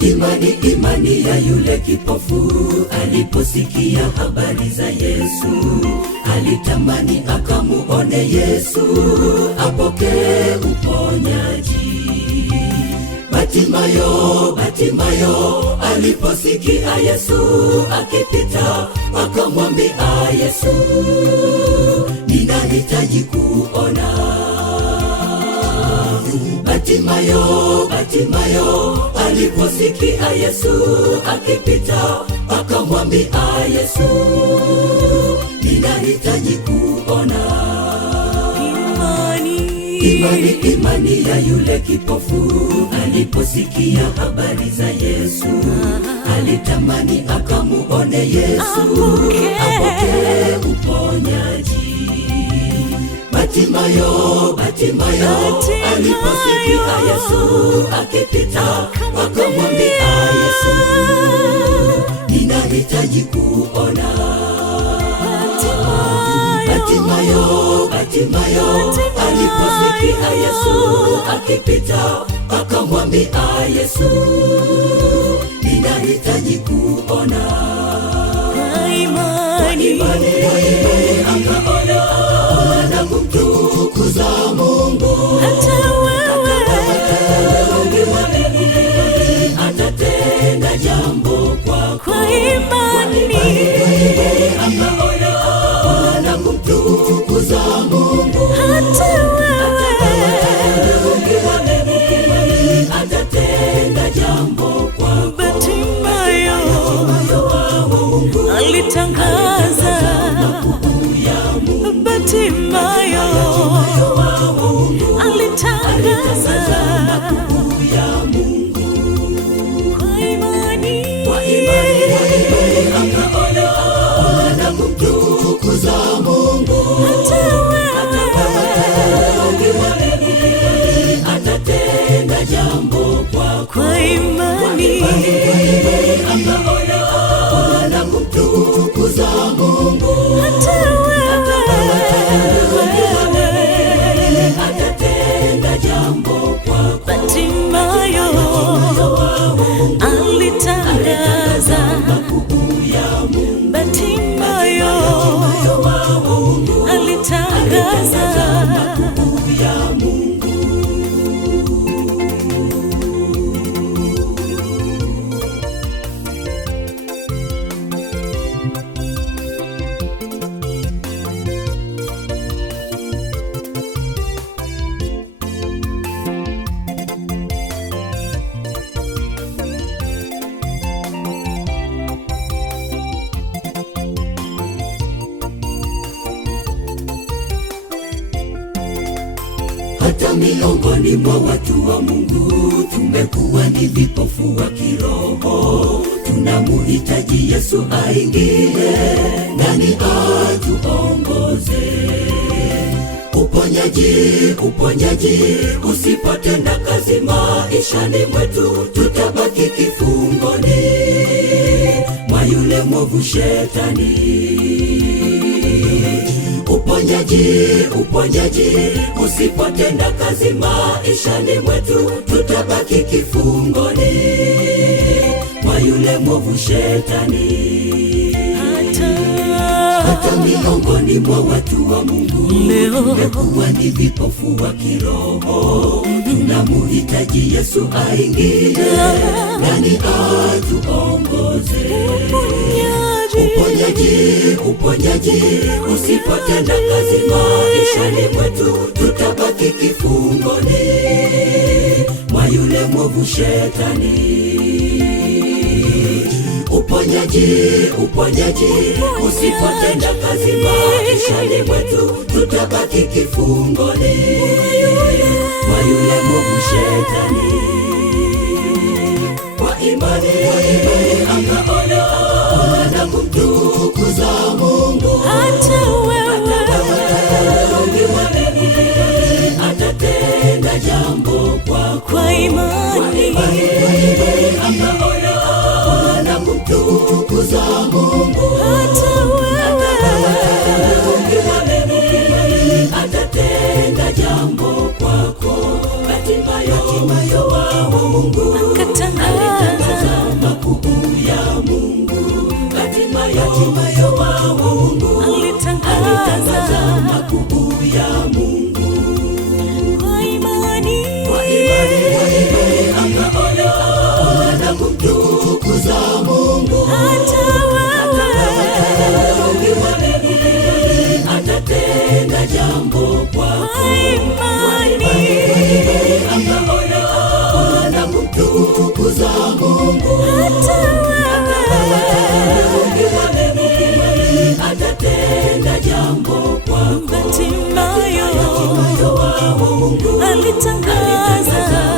Imani ya yule kipofu aliposikia habari za Yesu, alitamani akamuone Yesu, apokee uponyaji. Batimayo aliposikia Yesu akipita, akamwambia Yesu, ninahitaji kuona. Batimayo aliposikia Yesu akipita, akamwambia Yesu, ninahitaji kuona. Imani ya yule kipofu aliposikia habari za Yesu, alitamani akamuone Yesu, apokee uponyaji. Batimayo aliposikia Yesu akipita, akamwambia Yesu, ninahitaji kuona. Batimayo aliposikia Yesu akipita, akamwambia Yesu, ninahitaji kuona. Imani akaona na kumtukuza Mungu. Hata wewe atatenda jambo kwako. Kwa imani akaona na kumtukuza Mungu. Hata wewe atatenda jambo kwako. Batimayo alitangaza, Batimayo alitangaza kwa imani akaona na kumtukuza Mungu. Hata wewe atatenda jambo kwako. Kwa imani akaona na kumtukuza Mungu. Hata atatenda jambo kwako. Batimayo alitangaza, Batimayo alitangaza. Hata miongoni mwa watu wa Mungu tumekuwa ni vipofu wa kiroho. Tunamuhitaji Yesu aingie ndani atuongoze. Uponyaji usipotenda kazi maishani mwetu, tutabaki kifungoni mwa yule mwovu Shetani. Uponyaji usipotenda kazi maishani mwetu, tutabaki kifungoni mwa yule mwovu Shetani. Hata miongoni mwa watu wa Mungu tumekuwa ni vipofu wa kiroho. Tunamuhitaji Yesu aingie ndani atuongoze. Uponyaji usipotenda kazi maishani mwetu, tutabaki kifungoni mwa yule mwovu Shetani. Uponyaji usipotenda kazi maishani mwetu, tutabaki kifungoni mwa yule mwovu Shetani. Kwa imani akaona na kumtukuza Mungu. Hata wewe atatenda jambo kwako. Kwa imani akaona na kumtukuza Mungu. Hata wewe atatenda jambo kwako. Batimayo wa Mungu akatangaza alitangaza makuu ya Mungu. Kwa imani akaona na kumtukuza Mungu. hata wewe Ukiamini atatenda jambo kwako. kwa imani Akaona na kumtukuza Mungu. hata wewe Ukiamini atatenda jambo kwako. Bartimayo Wa Mungu alitangaza